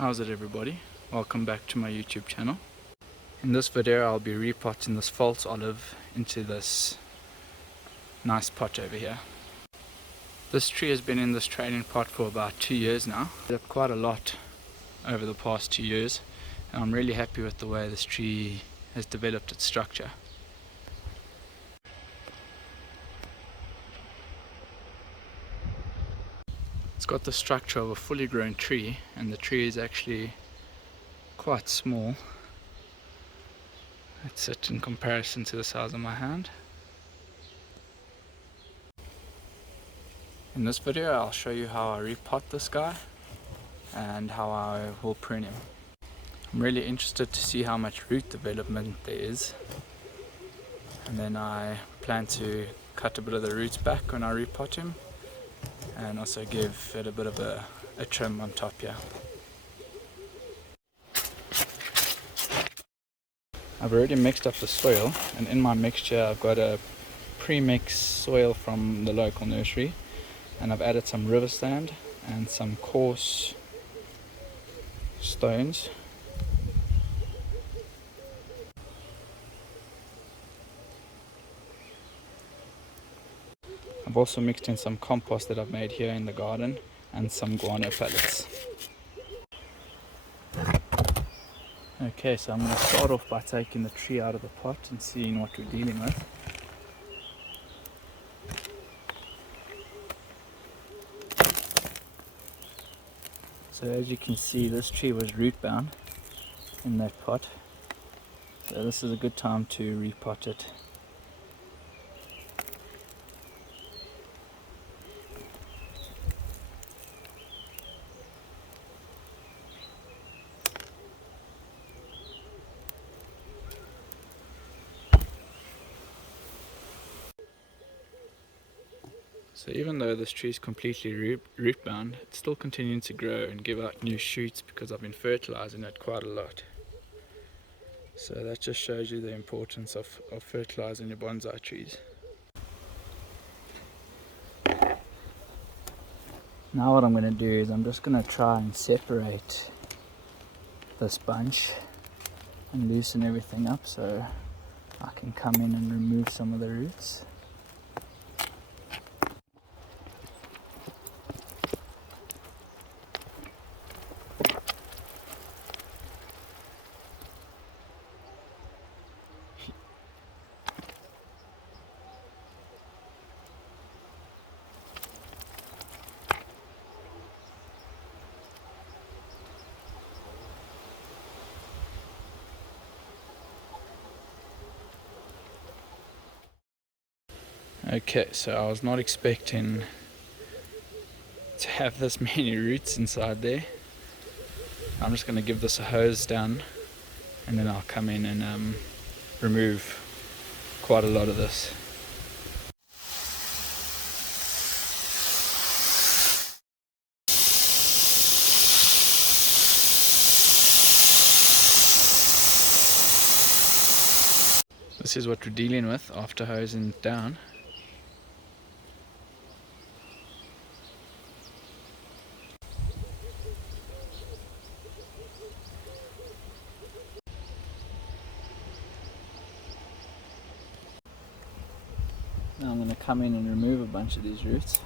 How's it, everybody? Welcome back to my YouTube channel. In this video I'll be repotting this false olive into this nice pot over here. This tree has been in this training pot for about 2 years now. I've done quite a lot over the past 2 years, and I'm really happy with the way this tree has developed its structure. It's got the structure of a fully grown tree, and the tree is actually quite small. That's it in comparison to the size of my hand. In this video I'll show you how I repot this guy and how I will prune him. I'm really interested to see how much root development there is, and then I plan to cut a bit of the roots back when I repot him, and also give it a bit of a trim on top here. I've already mixed up the soil, and in my mixture I've got a pre-mixed soil from the local nursery, and I've added some river sand and some coarse stones. I've also mixed in some compost that I've made here in the garden and some guano pellets. Okay, so I'm going to start off by taking the tree out of the pot and seeing what we're dealing with. So as you can see, this tree was root bound in that pot, so this is a good time to repot it. So even though this tree is completely root bound, it's still continuing to grow and give out new shoots because I've been fertilizing it quite a lot. So that just shows you the importance of fertilizing your bonsai trees. Now what I'm going to do is I'm just going to try and separate this bunch and loosen everything up so I can come in and remove some of the roots. Okay, so I was not expecting to have this many roots inside there. I'm just going to give this a hose down, and then I'll come in and remove quite a lot of this. This is what we're dealing with after hosing it down. Now I'm going to come in and remove a bunch of these roots.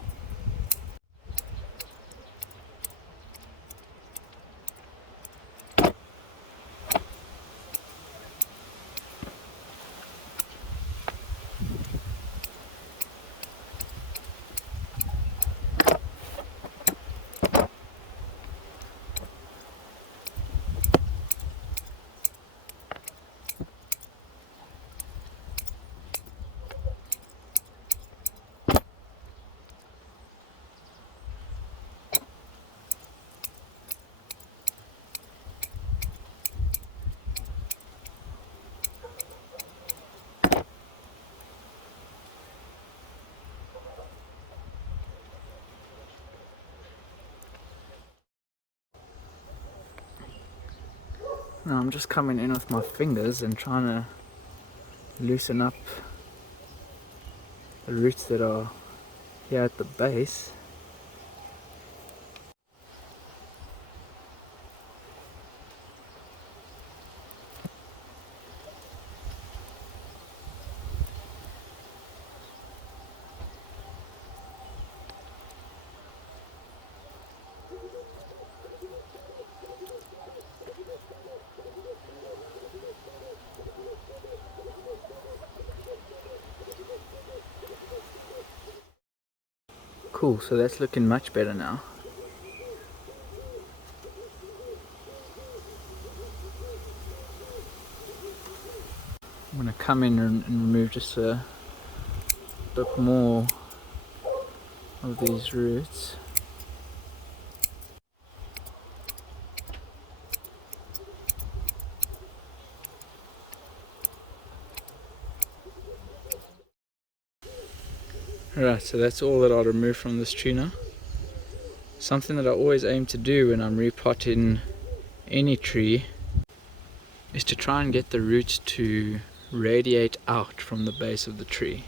Now I'm just coming in with my fingers and trying to loosen up the roots that are here at the base. Cool, so that's looking much better now. I'm going to come in and remove just a bit more of these roots. Right, so that's all that I'll remove from this tree now. Something that I always aim to do when I'm repotting any tree is to try and get the roots to radiate out from the base of the tree.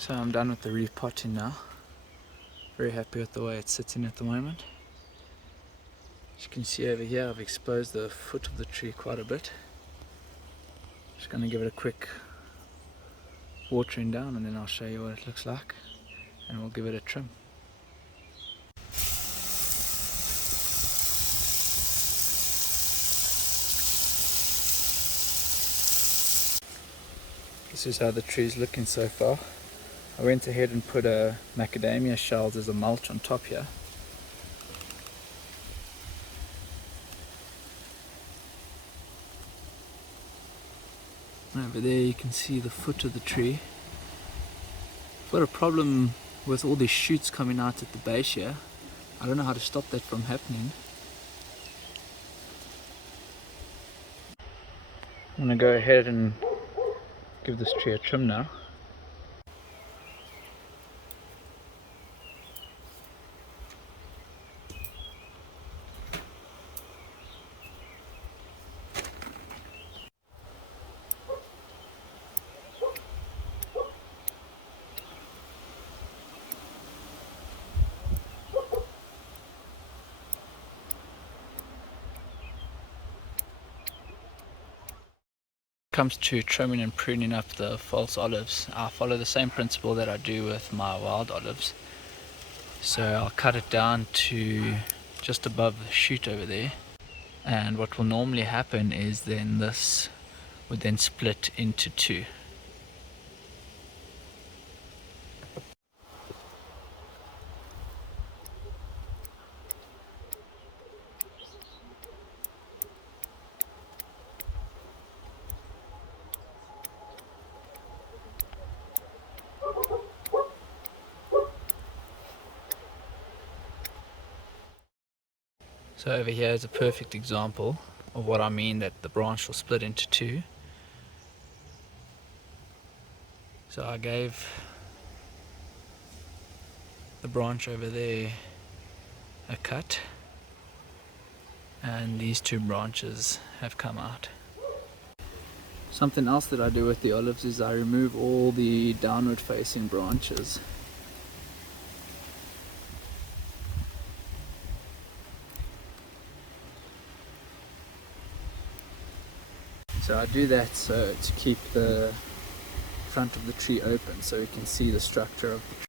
So I'm done with the repotting now. Very happy with the way it's sitting at the moment. As you can see over here, I've exposed the foot of the tree quite a bit. Just going to give it a quick watering down and then I'll show you what it looks like and we'll give it a trim. This is how the tree is looking so far. I went ahead and put macadamia shells as a mulch on top here. Over there you can see the foot of the tree. I've got a problem with all these shoots coming out at the base here. I don't know how to stop that from happening. I'm going to go ahead and give this tree a trim now. Comes to trimming and pruning up the false olives, I follow the same principle that I do with my wild olives. So I'll cut it down to just above the shoot over there, and what will normally happen is then this would then split into two. So over here is a perfect example of what I mean, that the branch will split into two. So I gave the branch over there a cut, and these two branches have come out. Something else that I do with the olives is I remove all the downward facing branches. So I do that so to keep the front of the tree open so you can see the structure of the tree.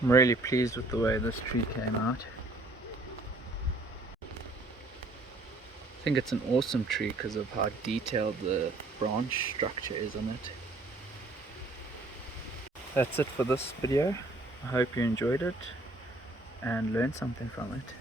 I'm really pleased with the way this tree came out. I think it's an awesome tree because of how detailed the branch structure is on it. That's it for this video. I hope you enjoyed it and learned something from it.